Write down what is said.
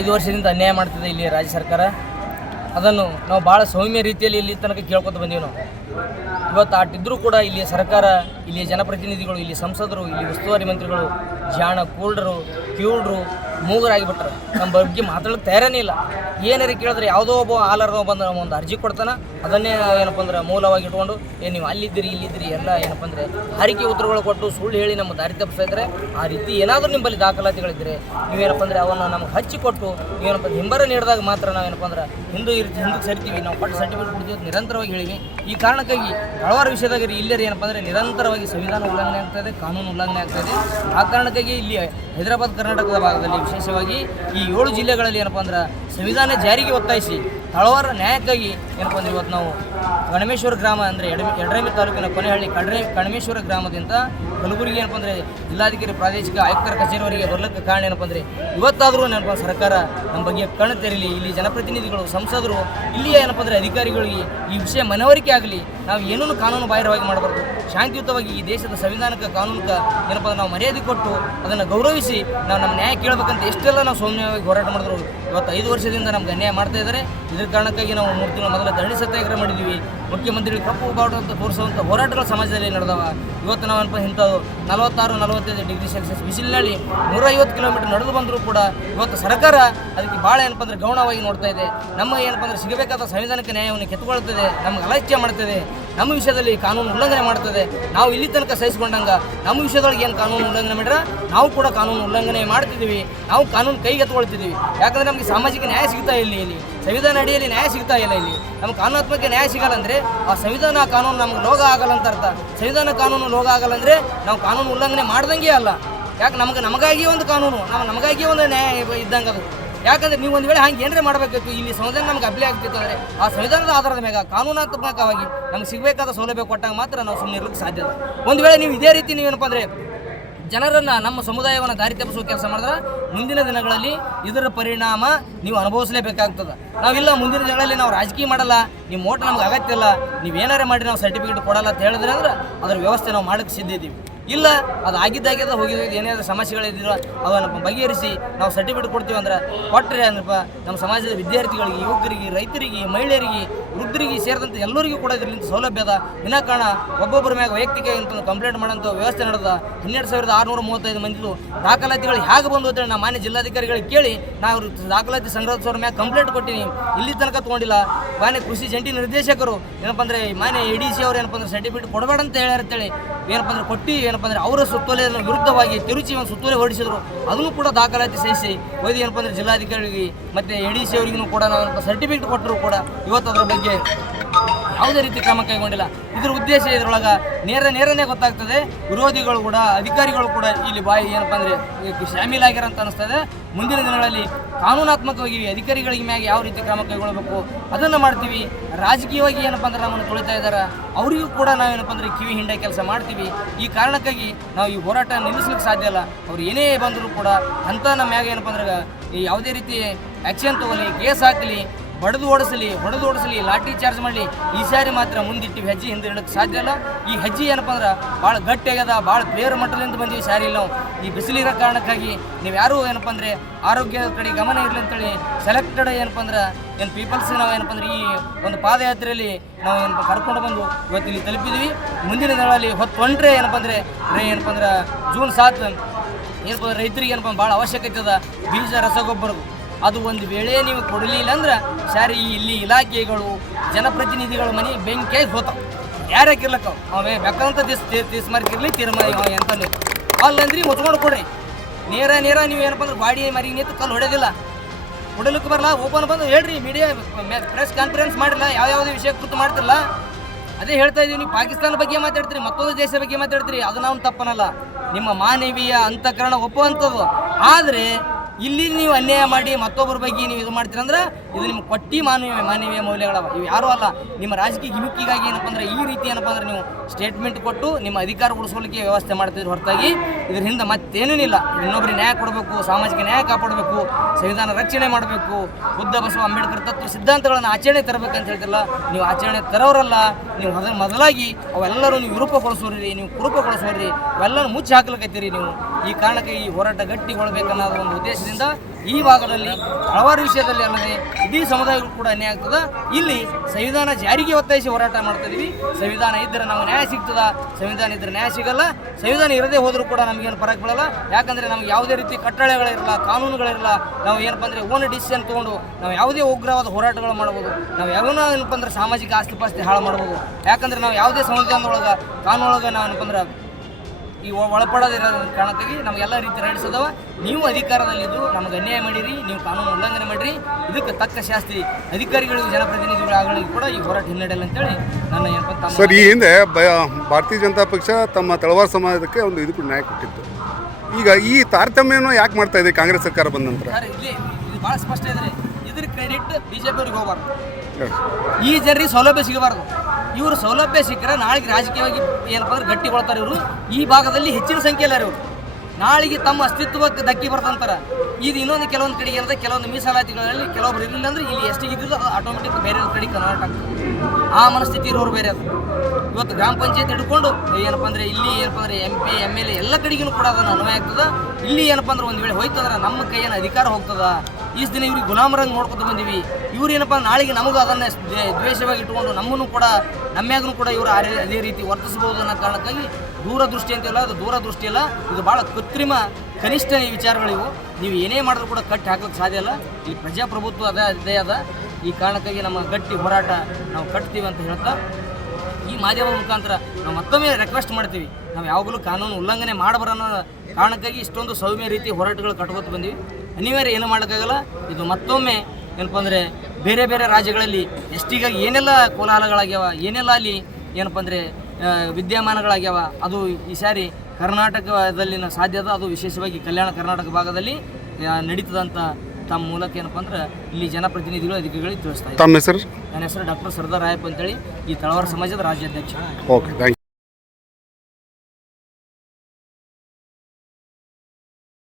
ಐದು ವರ್ಷದಿಂದ ಅನ್ಯಾಯ ಮಾಡ್ತಿದೆ ಇಲ್ಲಿ ರಾಜ್ಯ ಸರ್ಕಾರ. ಅದನ್ನು ನಾವು ಭಾಳ ಸೌಮ್ಯ ರೀತಿಯಲ್ಲಿ ಇಲ್ಲಿ ತನಕ ಕೇಳ್ಕೊತ ಬಂದೀವಿ ನಾವು. ಇವತ್ತು ಆಟಿದ್ರೂ ಕೂಡ ಇಲ್ಲಿ ಸರ್ಕಾರ ಇಲ್ಲಿ ಜನಪ್ರತಿನಿಧಿಗಳು, ಇಲ್ಲಿ ಸಂಸದರು, ಇಲ್ಲಿ ಉಸ್ತುವಾರಿ ಮಂತ್ರಿಗಳು, ಜಾಣ ಕೂಲ್ಡರು ಕ್ಯೂಲ್ಡ್ರು ಮೂಗರಾಗಿಬಿಟ್ರು. ನಮ್ಮ ಬಗ್ಗೆ ಮಾತಾಡೋಕೆ ತಯಾರನೇ ಇಲ್ಲ. ಏನಾರು ಕೇಳಿದ್ರೆ ಯಾವುದೋ ಒಬ್ಬ ಆಲರ್ನೋ ಬಂದು ನಮ್ಮ ಒಂದು ಅರ್ಜಿ ಕೊಡ್ತಾನೆ. ಅದನ್ನೇ ಏನಪ್ಪ ಅಂದ್ರೆ ಮೂಲವಾಗಿ ಇಟ್ಕೊಂಡು ಏನು ನೀವು ಅಲ್ಲಿದ್ದೀರಿ, ಇಲ್ಲಿದ್ದೀರಿ, ಎಲ್ಲ ಏನಪ್ಪ ಅಂದರೆ ಹರಿಕೆ ಉತ್ತರಗಳು ಕೊಟ್ಟು ಸುಳ್ಳು ಹೇಳಿ ನಮ್ಮ ದಾರಿ ತಪ್ಪಿಸ್ತಾ ಇದ್ರೆ, ಆ ರೀತಿ ಏನಾದರೂ ನಿಮ್ಮಲ್ಲಿ ದಾಖಲಾತಿಗಳಿದ್ದರೆ ನೀವೇನಪ್ಪ ಅಂದರೆ ಅವನ್ನ ನಮ್ಗೆ ಹಚ್ಚಿಕೊಟ್ಟು ಅಂದ್ರೆ ಹಿಂಬರ ನೀಡಿದಾಗ ಮಾತ್ರ ನಾವೇನಪ್ಪ ಅಂದ್ರೆ ಹಿಂದೂ ಈ ರೀತಿ ಹಿಂದಕ್ಕೆ ಸರಿತೀವಿ, ನಾವು ಪಟ್ಟು ಸರ್ಟಿಫಿಕೇಟ್ ಕೊಡ್ತೀವಿ ಅಂತ ನಿರಂತರವಾಗಿ ಹೇಳಿವಿ. ಈ ಕಾರಣಕ್ಕಾಗಿ ಹಲವಾರು ವಿಷಯದಾಗ ಇಲ್ಲರಿ ಏನಪ್ಪ ಅಂದರೆ ನಿರಂತರವಾಗಿ ಸಂವಿಧಾನ ಉಲ್ಲಂಘನೆ ಆಗ್ತದೆ ಕಾನೂನು ಉಲ್ಲಂಘನೆ ಆಗ್ತದೆ ಆ ಕಾರಣಕ್ಕಾಗಿ ಇಲ್ಲಿ ಹೈದರಾಬಾದ್, ಕರ್ನಾಟಕದ ಭಾಗದಲ್ಲಿ ವಿಶೇಷವಾಗಿ ಈ ಏಳು ಜಿಲ್ಲೆಗಳಲ್ಲಿ ಏನಪ್ಪ ಅಂದ್ರೆ ಸಂವಿಧಾನ ಜಾರಿಗೆ ಒತ್ತಾಯಿಸಿ ತಳವಾರ ನ್ಯಾಯಕ್ಕಾಗಿ ಏನಪ್ಪ ಇವತ್ತು ನಾವು ಗಣಮೇಶ್ವರ ಗ್ರಾಮ ಅಂದರೆ ಎಡ ಎಡರಮಿ ತಾಲೂಕಿನ ಕೊನೆಹಳ್ಳಿ ಕಡ್ರೆ ಕಣಮೇಶ್ವರ ಗ್ರಾಮದಿಂದ ಕಲಬುರಗಿ ಏನಪ್ಪ ಅಂದರೆ ಜಿಲ್ಲಾಧಿಕಾರಿ ಪ್ರಾದೇಶಿಕ ಆಯುಕ್ತರ ಕಚೇರಿವರೆಗೆ ಬರ್ಲಿಕ್ಕೆ ಕಾರಣ ಏನಪ್ಪ ಅಂದರೆ ಇವತ್ತಾದರೂ ನೆನಪ ಸರ್ಕಾರ ನಮ್ಮ ಬಗ್ಗೆ ಕಣ್ಣು ತೆರಲಿ, ಇಲ್ಲಿ ಜನಪ್ರತಿನಿಧಿಗಳು, ಸಂಸದರು ಇಲ್ಲಿ ಏನಪ್ಪ ಅಂದರೆ ಅಧಿಕಾರಿಗಳಿಗೆ ಈ ವಿಷಯ ಮನವರಿಕೆ ಆಗಲಿ, ನಾವು ಏನೂ ಕಾನೂನು ಬಾಹಿರವಾಗಿ ಮಾಡಬಾರ್ದು, ಶಾಂತಿಯುತವಾಗಿ ಈ ದೇಶದ ಸಂವಿಧಾನಕ್ಕೆ ಕಾನೂನಕ್ಕೆ ಏನಪ್ಪ ನಾವು ಮರ್ಯಾದೆ ಕೊಟ್ಟು ಅದನ್ನು ಗೌರವಿಸಿ ನಾವು ನಮ್ಮ ನ್ಯಾಯ ಕೇಳಬೇಕಂತ ಎಷ್ಟೆಲ್ಲ ನಾವು ಸೌಮ್ಯವಾಗಿ ಹೋರಾಟ ಮಾಡಿದ್ರು ಇವತ್ತು ಐದು ವರ್ಷದಿಂದ ನಮ್ಗೆ ಅನ್ಯಾಯ ಮಾಡ್ತಾ ಇದ್ದಾರೆ. ಇದ್ರ ಕಾರಣಕ್ಕಾಗಿ ನಾವು ಮೂರು ತಿಂಗಳ ಮೊದಲ ಧರಣಿ ಸತ್ಯಾಗ್ರಹ ಮಾಡಿದ್ವಿ ಮುಖ್ಯಮಂತ್ರಿಗಳು ಕಪ್ಪು ಬಾವುಟ ಅಂತ ತೋರಿಸುವಂಥ ಹೋರಾಟಗಳು ಸಮಾಜದಲ್ಲಿ ನಡೆದವ. ಇವತ್ತು ನಾವೇನಪ್ಪ ಇಂಥದ್ದು ನಲವತ್ತಾರು, ನಲವತ್ತೈದು ಡಿಗ್ರಿ ಸೆಲ್ಸಿಯಸ್ ಬಿಸಿಲಿನಲ್ಲಿ ನೂರೈವತ್ತು ಕಿಲೋಮೀಟರ್ ನಡೆದು ಬಂದರೂ ಕೂಡ ಇವತ್ತು ಸರ್ಕಾರ ಅದಕ್ಕೆ ಭಾಳ ಏನಪ್ಪ ಅಂದರೆ ಗೌಣವಾಗಿ ನೋಡ್ತಾ ಇದೆ. ನಮ್ಮ ಏನಪ್ಪ ಅಂದರೆ ಸಿಗಬೇಕಾದ ಸಂವಿಧಾನಕ್ಕೆ ನ್ಯಾಯವನ್ನು ಕೆತ್ತುಕೊಳ್ತದೆ ನಮ್ಗೆ ಅಲಕ್ಷ್ಯ ಮಾಡ್ತದೆ ನಮ್ಮ ವಿಷಯದಲ್ಲಿ ಕಾನೂನು ಉಲ್ಲಂಘನೆ ಮಾಡ್ತದೆ. ನಾವು ಇಲ್ಲಿ ತನಕ ಸಹಿಸಿಕೊಂಡಂಗೆ ನಮ್ಮ ವಿಷಯದೊಳಗೆ ಏನು ಕಾನೂನು ಉಲ್ಲಂಘನೆ ಮಾಡಿದ್ರೆ ನಾವು ಕೂಡ ಕಾನೂನು ಉಲ್ಲಂಘನೆ ಮಾಡ್ತಿದ್ದೀವಿ. ನಾವು ಕಾನೂನು ಕೈಗೆತ್ಕೊಳ್ತಿದ್ದೀವಿ ಯಾಕಂದ್ರೆ ನಮಗೆ ಸಾಮಾಜಿಕ ನ್ಯಾಯ ಸಿಗ್ತಾ ಇಲ್ಲ ಇಲ್ಲಿ. ಸಂವಿಧಾನ ಅಡಿಯಲ್ಲಿ ನ್ಯಾಯ ಸಿಗ್ತಾ ಇಲ್ಲ ಇಲ್ಲಿ. ನಮ್ಮ ಕಾನೂನಾತ್ಮಕ ನ್ಯಾಯ ಸಿಗಲ್ಲ ಅಂದರೆ ಆ ಸಂವಿಧಾನ ಕಾನೂನು ನಮ್ಗೆ ಲೋಗ ಆಗಲ್ಲ ಅಂತ ಅರ್ಥ. ಸಂವಿಧಾನ ಕಾನೂನು ಲೋಗ ಆಗಲ್ಲ ಅಂದರೆ ನಾವು ಕಾನೂನು ಉಲ್ಲಂಘನೆ ಮಾಡ್ದಂಗೆ ಅಲ್ಲ. ಯಾಕೆ ನಮ್ಗೆ ನಮಗಾಗಿಯೇ ಒಂದು ಕಾನೂನು. ನಾವು ನಮಗಾಗಿಯೇ ಒಂದು ನ್ಯಾಯ ಇದ್ದಂಗೆ ಅದು. ಯಾಕಂದ್ರೆ ನೀವು ಒಂದು ವೇಳೆ ಹಂಗೆ ಏನಾರೇ ಮಾಡಬೇಕಿತ್ತು, ಇಲ್ಲಿ ಸಂವಿಧಾನ ನಮ್ಗೆ ಅಪ್ಲೈ ಆಗ್ತಿತ್ತು ಅಂದರೆ ಆ ಸಂವಿಧಾನದ ಆಧಾರದ ಮೇಲೆ ಕಾನೂನಾತ್ಮಕವಾಗಿ ನಮ್ಗೆ ಸಿಗಬೇಕಾದ ಸೌಲಭ್ಯ ಕೊಟ್ಟಾಗ ಮಾತ್ರ ನಾವು ಸುಮ್ಮನೆ ಇರಲಿಕ್ಕೆ ಸಾಧ್ಯ. ಒಂದು ವೇಳೆ ನೀವು ಇದೇ ರೀತಿ ನೀವೇನಪ್ಪ ಅಂದರೆ ಜನರನ್ನು ನಮ್ಮ ಸಮುದಾಯವನ್ನು ದಾರಿ ತಪ್ಪಿಸುವ ಕೆಲಸ ಮಾಡಿದ್ರೆ ಮುಂದಿನ ದಿನಗಳಲ್ಲಿ ಇದರ ಪರಿಣಾಮ ನೀವು ಅನುಭವಿಸಲೇಬೇಕಾಗ್ತದೆ ನಾವಿಲ್ಲ ಮುಂದಿನ ದಿನಗಳಲ್ಲಿ ನಾವು ರಾಜಕೀಯ ಮಾಡಲ್ಲ, ನಿಮ್ಮ ಓಟ್ ನಮ್ಗೆ ಅಗತ್ಯ ಇಲ್ಲ ನೀವು ಏನಾರೇ ಮಾಡಿ ನಾವು ಸರ್ಟಿಫಿಕೇಟ್ ಕೊಡಲ್ಲ ಅಂತ ಹೇಳಿದ್ರೆ ಅಂದ್ರೆ ಅದರ ವ್ಯವಸ್ಥೆ ನಾವು ಮಾಡೋಕ್ಕೆ ಸಿದ್ಧ ಇದ್ದೀವಿ ಇಲ್ಲ, ಅದು ಆಗಿದ್ದಾಗ್ಯದ ಹೋಗಿ ಏನಾದರೂ ಸಮಸ್ಯೆಗಳಿದ್ದಿರೋ ಅವನ್ನ ಬಗೆಹರಿಸಿ ನಾವು ಸರ್ಟಿಫಿಕೇಟ್ ಕೊಡ್ತೀವಿ ಅಂದ್ರೆ ಕೊಟ್ಟರೆ ಅಂದ್ರಪ್ಪ ನಮ್ಮ ಸಮಾಜದ ವಿದ್ಯಾರ್ಥಿಗಳಿಗೆ, ಯುವಕರಿಗೆ, ರೈತರಿಗೆ, ಮಹಿಳೆಯರಿಗೆ, ವೃದ್ಧರಿಗೆ ಸೇರಿದಂತೆ ಎಲ್ಲರಿಗೂ ಕೂಡ ಇದರಿಂದ ಸೌಲಭ್ಯ ಅದ. ವಿನಾಕಾರಣ ಒಬ್ಬೊಬ್ಬರ ಮ್ಯಾಗ ವೈಯಕ್ತಿಕ ಅಂತ ಕಂಪ್ಲೇಂಟ್ ಮಾಡೋಂಥ ವ್ಯವಸ್ಥೆ ನಡೆದ. ಹನ್ನೆರಡು ಸಾವಿರದ ಆರುನೂರ ಮೂವತ್ತೈದು ಮಂದಿಲು ದಾಖಲಾತಿಗಳು ಹೇಗೆ ಬಂದು ಅಂತ ನಾವು ಮಾನ್ಯ ಜಿಲ್ಲಾಧಿಕಾರಿಗಳಿಗೆ ಕೇಳಿ ನಾವು ದಾಖಲಾತಿ ಸಂಗ್ರಹಿಸೋರ ಮ್ಯಾಗ ಕಂಪ್ಲೇಂಟ್ ಕೊಟ್ಟಿನಿ. ಇಲ್ಲಿ ತನಕ ತೊಗೊಂಡಿಲ್ಲ. ಮಾನ್ಯ ಕೃಷಿ ಜಂಟಿ ನಿರ್ದೇಶಕರು ಏನಪ್ಪ ಅಂದರೆ ಮಾನ್ಯ ಎ ಡಿ ಸಿ ಅವ್ರು ಏನಪ್ಪ ಅಂದ್ರೆ ಸರ್ಟಿಫಿಕೇಟ್ ಕೊಡಬೇಡ ಅಂತ ಅಂತೇಳಿ ಏನಪ್ಪ ಅಂದರೆ ಕೊಟ್ಟಿ ಏನಪ್ಪ ಅಂದರೆ ಅವರ ಸುತ್ತೋಲೆಯ ವಿರುದ್ಧವಾಗಿ ತಿರುಚಿ ಒಂದು ಸುತ್ತೋಲೆ ಹೊರಡಿಸಿದ್ರು. ಅದನ್ನು ಕೂಡ ದಾಖಲಾತಿ ಸಹಿಸಿ ಒಯ್ದು ಏನಪ್ಪ ಅಂದರೆ ಜಿಲ್ಲಾಧಿಕಾರಿಗೆ ಮತ್ತು ಎ ಡಿ ಸಿ ಅವರಿಗೂ ಕೂಡ ನಾವು ಸರ್ಟಿಫಿಕೇಟ್ ಕೊಟ್ಟರು ಕೂಡ ಇವತ್ತು ಅದರ ಬಗ್ಗೆ ಯಾವುದೇ ರೀತಿ ಕ್ರಮ ಕೈಗೊಂಡಿಲ್ಲ. ಇದರ ಉದ್ದೇಶ ಇದ್ರೊಳಗೆ ನೇರ ನೇರನೇ ಗೊತ್ತಾಗ್ತದೆ. ವಿರೋಧಿಗಳು ಕೂಡ, ಅಧಿಕಾರಿಗಳು ಕೂಡ ಇಲ್ಲಿ ಬಾಯಿ ಏನಪ್ಪ ಅಂದರೆ ಶಾಮೀಲಾಗಿರಂತ ಅನಿಸ್ತದೆ. ಮುಂದಿನ ದಿನಗಳಲ್ಲಿ ಕಾನೂನಾತ್ಮಕವಾಗಿ ಅಧಿಕಾರಿಗಳಿಗೆ ಮ್ಯಾಗ ಯಾವ ರೀತಿ ಕ್ರಮ ಕೈಗೊಳ್ಳಬೇಕು ಅದನ್ನು ಮಾಡ್ತೀವಿ. ರಾಜಕೀಯವಾಗಿ ಏನಪ್ಪ ಅಂದ್ರೆ ನಮ್ಮನ್ನು ತುಳಿತಾ ಇದ್ದಾರೆ ಅವರಿಗೂ ಕೂಡ ನಾವೇನಪ್ಪ ಅಂದರೆ ಕಿವಿ ಹಿಂಡೆ ಕೆಲಸ ಮಾಡ್ತೀವಿ. ಈ ಕಾರಣಕ್ಕಾಗಿ ನಾವು ಈ ಹೋರಾಟ ನಿಲ್ಲಿಸ್ಲಿಕ್ಕೆ ಸಾಧ್ಯ ಇಲ್ಲ. ಅವ್ರು ಏನೇ ಬಂದರೂ ಕೂಡ, ಅಂತ ನಮ್ಮ ಮ್ಯಾಗ ಏನಪ್ಪ ಅಂದ್ರೆ ಯಾವುದೇ ರೀತಿ ಆ್ಯಕ್ಷನ್ ತಗೊಳ್ಳಿ ಕೇಸ್ ಹಾಕಲಿ ಬಡದು ಓಡಿಸಲಿ, ಹೊಡೆದು ಓಡಿಸಲಿ, ಲಾಠಿ ಚಾರ್ಜ್ ಮಾಡಲಿ, ಈ ಸಾರಿ ಮಾತ್ರ ಮುಂದಿಟ್ಟಿವಿ ಹೆಜ್ಜೆ ಹಿಂದೆ ಇಡೋಕ್ಕೆ ಸಾಧ್ಯ ಇಲ್ಲ. ಈ ಹೆಜ್ಜೆ ಏನಪ್ಪ ಅಂದ್ರೆ ಭಾಳ ಗಟ್ಟಿಯಾಗ್ಯದ, ಭಾಳ ಬೇರೆ ಮಟ್ಟದಿಂದ ಬಂದೀವಿ ಸಾರಿ ಇಲ್ಲ ನಾವು. ಈ ಬಿಸಿಲಿರೋ ಕಾರಣಕ್ಕಾಗಿ ನೀವು ಯಾರು ಏನಪ್ಪ ಅಂದರೆ ಆರೋಗ್ಯದ ಕಡೆ ಗಮನ ಇರಲಿ ಅಂತೇಳಿ ಸೆಲೆಕ್ಟೆಡ್ ಏನಪ್ಪ ಅಂದ್ರೆ ಏನು ಪೀಪಲ್ಸ್ ನಾವು ಏನಪ್ಪ ಅಂದ್ರೆ ಈ ಒಂದು ಪಾದಯಾತ್ರೆಯಲ್ಲಿ ನಾವು ಏನಪ್ಪ ಕರ್ಕೊಂಡು ಬಂದು ಇವತ್ತು ಇಲ್ಲಿ ತಲುಪಿದ್ವಿ. ಮುಂದಿನ ದಿನಗಳಲ್ಲಿ ಹೊತ್ತು ಹೊಂಟ್ರೆ ಏನಪ್ಪ ಅಂದರೆ ಏನಪ್ಪ ಅಂದ್ರೆ ಜೂನ್ ಸಾತ್, ಏನಪ್ಪ ರೈತರಿಗೆ ಏನಪ್ಪ ಭಾಳ ಅವಶ್ಯಕತೆ ಅದ, ಬೀಜ ರಸಗೊಬ್ಬರದು ಅದು ಒಂದು ವೇಳೆ ನೀವು ಕೊಡಲಿಲ್ಲ ಅಂದ್ರೆ ಸಾರಿ, ಇಲ್ಲಿ ಇಲಾಖೆಗಳು, ಜನಪ್ರತಿನಿಧಿಗಳ ಮನೆ ಬೆಂಕಿಯಾಗಿ ಹೋತಾವ ಯಾರ್ಯಾಕಿರ್ಲಕ್ಕ ಅವೇ ಬೆಕ್ಕಂತ ದಿಸ್ ದಿಸ್ ಮಾರ್ಕಿರ್ಲಿ ತೀರ್ಮಾನ ಎಂತಂದು ಅಲ್ಲಂದ್ರಿ ಮುತ್ಕೊಂಡು ಕೊಡ್ರಿ. ನೇರ ನೇರ ನೀವು ಏನಪ್ಪ ಅಂದ್ರೆ ಬಾಡಿ ಮರಿ ನಿಂತು ಕಲ್ಲು ಹೊಡೆಯೋದಿಲ್ಲ ಹೊಡಲಿಕ್ಕೆ ಬರಲ್ಲ, ಓಪನ್ ಬಂದು ಹೇಳ್ರಿ ಮೀಡಿಯಾ ಪ್ರೆಸ್ ಕಾನ್ಫರೆನ್ಸ್ ಮಾಡಿಲ್ಲ ಯಾವ ಯಾವುದೇ ವಿಷಯ ಕುರಿತು ಮಾಡ್ತಿಲ್ಲ. ಅದೇ ಹೇಳ್ತಾ ಇದ್ದೀವಿ ನೀವು ಪಾಕಿಸ್ತಾನ ಬಗ್ಗೆ ಮಾತಾಡ್ತೀರಿ, ಮತ್ತೊಂದು ದೇಶ ಬಗ್ಗೆ ಮಾತಾಡ್ತೀರಿ, ಅದು ನಾವು ತಪ್ಪನಲ್ಲ. ನಿಮ್ಮ ಮಾನವೀಯ ಅಂತಃಕರಣ ಒಪ್ಪುವಂಥದ್ದು. ಆದರೆ ಇಲ್ಲಿ ನೀವು ಅನ್ಯಾಯ ಮಾಡಿ ಮತ್ತೊಬ್ಬರ ಬಗ್ಗೆ ನೀವು ಇದು ಮಾಡ್ತೀರಂದ್ರೆ ಇದು ನಿಮ್ಮ ಕೊಟ್ಟಿ ಮಾನವೀಯ ಮಾನವೀಯ ಮೌಲ್ಯಗಳವ. ಇವು ಯಾರೂ ಅಲ್ಲ. ನಿಮ್ಮ ರಾಜಕೀಯ ಹಿಮಿಕ್ಕಿಗಾಗಿ ಏನಪ್ಪ ಅಂದ್ರೆ ಈ ರೀತಿ ಏನಪ್ಪ ಅಂದ್ರೆ ನೀವು ಸ್ಟೇಟ್ಮೆಂಟ್ ಕೊಟ್ಟು ನಿಮ್ಮ ಅಧಿಕಾರ ಉಳಿಸೋಲಿಕ್ಕೆ ವ್ಯವಸ್ಥೆ ಮಾಡ್ತಿದ್ರು ಹೊರತಾಗಿ. ಇದ್ರ ಹಿಂದೆ ಮತ್ತೇನೂ ಇಲ್ಲ. ಇನ್ನೊಬ್ಬರಿಗೆ ನ್ಯಾಯ ಕೊಡಬೇಕು, ಸಾಮಾಜಿಕ ನ್ಯಾಯ ಕಾಪಾಡಬೇಕು, ಸಂವಿಧಾನ ರಕ್ಷಣೆ ಮಾಡಬೇಕು, ಬುದ್ಧ, ಬಸವ, ಅಂಬೇಡ್ಕರ್ ತತ್ವ ಸಿದ್ಧಾಂತಗಳನ್ನು ಆಚರಣೆ ತರಬೇಕಂತ ಹೇಳ್ತಿಲ್ಲ ನೀವು ಆಚರಣೆ ತರೋರಲ್ಲ. ನೀವು ಮೊದಲು ಮೊದಲಾಗಿ ಅವೆಲ್ಲರೂ ನೀವು ವಿರೂಪಗೊಳಿಸೋರಿ ನೀವು ಕುರೂಪಗೊಳಿಸೋರಿ ಅವೆಲ್ಲರೂ ಮುಚ್ಚಿ ಹಾಕಲಕತ್ತೀರಿ ನೀವು. ಈ ಕಾರಣಕ್ಕೆ ಈ ಹೋರಾಟ ಗಟ್ಟಿಗೊಳ್ಬೇಕನ್ನೋದು ಒಂದು ಉದ್ದೇಶದಿಂದ ಈ ಭಾಗದಲ್ಲಿ ಹಲವಾರು ವಿಷಯದಲ್ಲಿ ಅಲ್ಲದೆ ಇಡೀ ಸಮುದಾಯಗಳು ಕೂಡ ಅನ್ಯಾಯ ಆಗ್ತದೆ. ಇಲ್ಲಿ ಸಂವಿಧಾನ ಜಾರಿಗೆ ಒತ್ತಾಯಿಸಿ ಹೋರಾಟ ಮಾಡ್ತಾ ಸಂವಿಧಾನ ಇದ್ದರೆ ನಾವು ನ್ಯಾಯ ಸಿಗ್ತದ, ಸಂವಿಧಾನ ಇದ್ದರೆ ನ್ಯಾಯ ಸಿಗಲ್ಲ, ಸಂವಿಧಾನ ಇರದೇ ಹೋದರೂ ಕೂಡ ನಮಗೇನು ಫರಕ್ ಬೀಳಲ್ಲ. ಯಾಕಂದ್ರೆ ನಮ್ಗೆ ಯಾವುದೇ ರೀತಿ ಕಟ್ಟಳೆಗಳಿರಲ್ಲ, ಕಾನೂನುಗಳಿರಲ್ಲ, ನಾವು ಏನಪ್ಪ ಅಂದರೆ ಓನ್ ಡಿಸಿಷನ್ ತೊಗೊಂಡು ನಾವು ಯಾವುದೇ ಉಗ್ರವಾದ ಹೋರಾಟಗಳು ಮಾಡ್ಬೋದು. ನಾವು ಯಾವನೋ ಏನಪ್ಪ ಅಂದ್ರೆ ಸಾಮಾಜಿಕ ಆಸ್ತಿ ಪಾಸ್ತಿ ಹಾಳು ಮಾಡ್ಬೋದು. ಯಾಕಂದ್ರೆ ನಾವು ಯಾವುದೇ ಸಂವಿಧಾನದೊಳಗೆ, ಕಾನೂನೊಳಗೆ ನಾವು ಏನಪ್ಪ ಈ ಒಳಪಡೋದಿರೋ ಕಾರಣಕ್ಕಾಗಿ ನಮಗೆಲ್ಲ ರೀತಿ ರೈಟ್ಸ್ ಅದಾವ. ನೀವು ಅಧಿಕಾರದಲ್ಲಿದ್ದು ನಮಗೆ ಅನ್ಯಾಯ ಮಾಡಿರಿ ನೀವು ಕಾನೂನು ಉಲ್ಲಂಘನೆ ಮಾಡಿರಿ. ಇದಕ್ಕೆ ತಕ್ಕ ಶಾಸ್ತಿ ಅಧಿಕಾರಿಗಳು ಜನಪ್ರತಿನಿಧಿಗಳು ಆಗಲಿ ಕೂಡ ಈ ಹೋರಾಟ ಹಿನ್ನಡೆಯಲ್ಲ ಅಂತೇಳಿ ನನ್ನ ಏನಪ್ಪ ಸರ್ ಈ ಹಿಂದೆ ಭಾರತೀಯ ಜನತಾ ಪಕ್ಷ ತಮ್ಮ ತಳವಾರ ಸಮಾಜಕ್ಕೆ ಒಂದು ಇದಕ್ಕೂ ನ್ಯಾಯ ಕೊಟ್ಟಿತ್ತು. ಈಗ ಈ ತಾರತಮ್ಯವನ್ನು ಯಾಕೆ ಮಾಡ್ತಾ ಇದೆ ಕಾಂಗ್ರೆಸ್ ಸರ್ಕಾರ ಬಂದ ನಂತರ? ಇಲ್ಲಿ ಇದು ಭಾಳ ಸ್ಪಷ್ಟ ಇದೆ ಇದ್ರ ಕ್ರೆಡಿಟ್ ಬಿ ಜೆ ಹೋಗಬಾರ್ದು. ಹೋಗ್ಬಾರ್ದು ಈ ಜನರಿಗೆ ಸೌಲಭ್ಯ ಸಿಗಬಾರ್ದು. ಇವರು ಸೌಲಭ್ಯ ಸಿಕ್ಕರೆ ನಾಳೆಗೆ ರಾಜಕೀಯವಾಗಿ ಏನಪ್ಪ ಅಂದ್ರೆ ಗಟ್ಟಿಗೊಳ್ತಾರೆ ಇವರು. ಈ ಭಾಗದಲ್ಲಿ ಹೆಚ್ಚಿನ ಸಂಖ್ಯೆಯಲ್ಲಿ ಇವರು. ನಾಳೆಗೆ ತಮ್ಮ ಅಸ್ತಿತ್ವಕ್ಕೆ ಧಕ್ಕಿ ಬರ್ತಂತಾರೆ ಇದು ಇನ್ನೊಂದು ಕೆಲವೊಂದು ಕಡೆಗೆ ಏನಂದ್ರೆ ಕೆಲವೊಂದು ಮೀಸಲಾತಿಗಳಲ್ಲಿ ಕೆಲವೊಬ್ರು ಇರಲಿಲ್ಲ ಅಂದ್ರೆ ಇಲ್ಲಿ ಎಷ್ಟು ಇದ್ದಿದ್ದು ಅದು ಆಟೋಮೆಟಿಕ್ ಬೇರೆ ಕಡೆ ಕನ್ವರ್ಟ್ ಆಗ್ತದೆ. ಆ ಮನಸ್ಥಿತಿ ಇರೋರು ಬೇರೆ ಅದು. ಇವತ್ತು ಗ್ರಾಮ ಪಂಚಾಯತ್ ಹಿಡ್ಕೊಂಡು ಏನಪ್ಪ ಅಂದರೆ ಇಲ್ಲಿ ಏನಪ್ಪ ಅಂದರೆ M P M L A ಎಲ್ಲ ಕಡೆಗೂ ಕೂಡ ಅದನ್ನು ಅನ್ವಯ ಆಗ್ತದೆ. ಇಲ್ಲಿ ಏನಪ್ಪ ಅಂದ್ರೆ ಒಂದು ವೇಳೆ ಹೋಯ್ತಂದ್ರೆ ನಮ್ಮ ಕೈಯನ್ನು ಅಧಿಕಾರ ಹೋಗ್ತದ. ಇಷ್ಟು ದಿನ ಇವ್ರಿಗೆ ಗುಲಾಮರಂಗೆ ನೋಡ್ಕೊತ ಬಂದೀವಿ. ಇವ್ರು ಏನಪ್ಪ, ನಾಳೆಗೆ ನಮಗೂ ಅದನ್ನು ದ್ವೇಷವಾಗಿ ಇಟ್ಕೊಂಡು ನಮ್ಮನ್ನು ಕೂಡ ನಮ್ಮ್ಯಾಗೂ ಕೂಡ ಇವರು ಅದೇ- ರೀತಿ ವರ್ತಿಸಬಹುದು ಅನ್ನೋ ಕಾರಣಕ್ಕಾಗಿ ದೂರದೃಷ್ಟಿ ಅಂತಿಲ್ಲ ಅದು ದೂರದೃಷ್ಟಿ ಅಲ್ಲ, ಇದು ಭಾಳ ಕೃತ್ರಿಮ, ಕನಿಷ್ಠ ಈ ವಿಚಾರಗಳಿವು ನೀವು ಏನೇ ಮಾಡಿದ್ರು ಕೂಡ ಕಟ್ಟಿ ಹಾಕೋಕ್ಕೆ ಸಾಧ್ಯ ಇಲ್ಲ. ಈ ಪ್ರಜಾಪ್ರಭುತ್ವ ಅದ, ಅದೇ ಅದ. ಈ ಕಾರಣಕ್ಕಾಗಿ ನಮ್ಮ ಗಟ್ಟಿ ಹೋರಾಟ ನಾವು ಕಟ್ತೀವಿ ಅಂತ ಹೇಳ್ತಾ, ಈ ಮಾಧ್ಯಮದ ಮುಖಾಂತರ ನಾವು ಮತ್ತೊಮ್ಮೆ ರಿಕ್ವೆಸ್ಟ್ ಮಾಡ್ತೀವಿ. ನಾವು ಯಾವಾಗಲೂ ಕಾನೂನು ಉಲ್ಲಂಘನೆ ಮಾಡಬಾರ ಅನ್ನೋ ಕಾರಣಕ್ಕಾಗಿ ಇಷ್ಟೊಂದು ಸೌಮ್ಯ ರೀತಿ ಹೋರಾಟಗಳು ಕಟ್ಕೋತ ಬಂದೀವಿ. ಅನಿವಾರ್ಯ ಏನು ಮಾಡೋಕ್ಕಾಗಲ್ಲ? ಇದು ಮತ್ತೊಮ್ಮೆ ಏನಪ್ಪ ಅಂದರೆ ಬೇರೆ ಬೇರೆ ರಾಜ್ಯಗಳಲ್ಲಿ ಎಷ್ಟಿಗಾಗಿ ಏನೆಲ್ಲ ಕೋಲಾಹಲಗಳಾಗ್ಯಾವ ಏನೆಲ್ಲ ಅಲ್ಲಿ ಏನಪ್ಪ ಅಂದರೆ ವಿದ್ಯಮಾನಗಳಾಗ್ಯಾವ ಅದು ಈ ಸಾರಿ ಕರ್ನಾಟಕದಲ್ಲಿನ ಸಾಧ್ಯದ ಅದು ವಿಶೇಷವಾಗಿ ಕಲ್ಯಾಣ ಕರ್ನಾಟಕ ಭಾಗದಲ್ಲಿ ನಡೀತದಂತ ತಮ್ಮ ಮೂಲಕ ಏನಪ್ಪ ಅಂದ್ರೆ ಇಲ್ಲಿ ಜನಪ್ರತಿನಿಧಿಗಳು ಅಧಿಕಾರಿಗಳಿಗೆ ತಿಳಿಸ್ತಾರೆ ತಮ್ಮ ಹೆಸರು? ನನ್ನ ಹೆಸರು ಡಾಕ್ಟರ್ ಸರ್ದಾರ್ ರಾಯಪ್ಪ ಅಂತೇಳಿ ಈ ತಳವಾರ ಸಮಾಜದ ರಾಜ್ಯಾಧ್ಯಕ್ಷ. ಓಕೆ